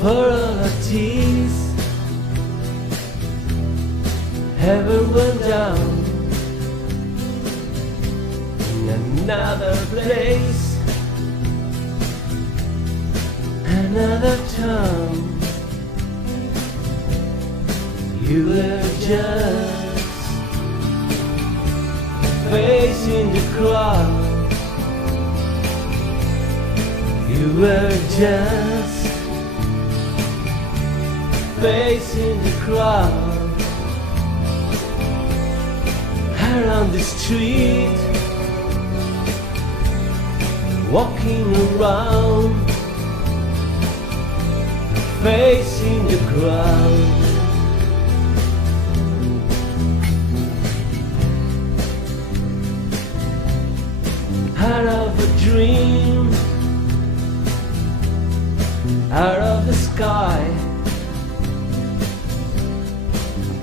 For all our tears heaven went down in another place, another town. You were just facing the crowd. You were just facing the crowd. Around the street, walking around, facing the crowd. Out of a dream, out of the sky,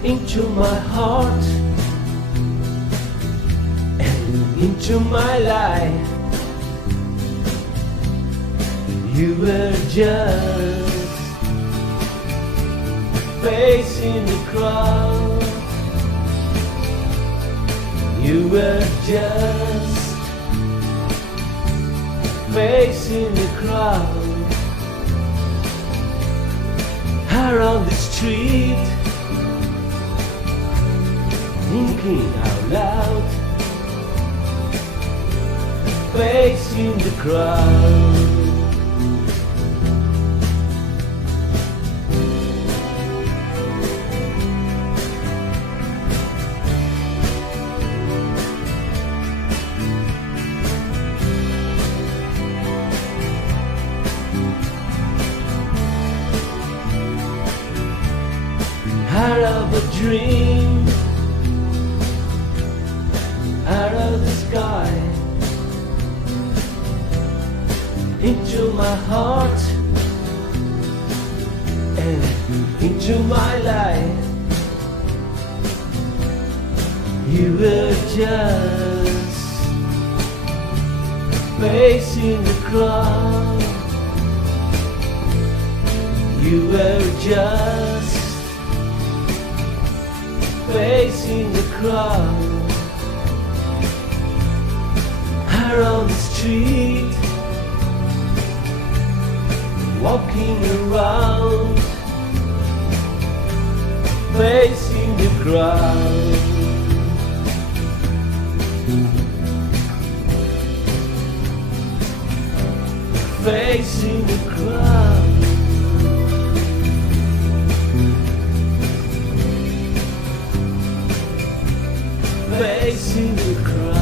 into my heart and into my life. You were just facing the crowd. You were just facing the crowd. Around the street, thinking out loud, facing the crowd. Out of a dream, out of the sky, into my heart and into my life. You were just facing the crowd. You were just facing the crowd. Around the street, walking around, facing the crowd. Facing the crowd. Facing the crowd.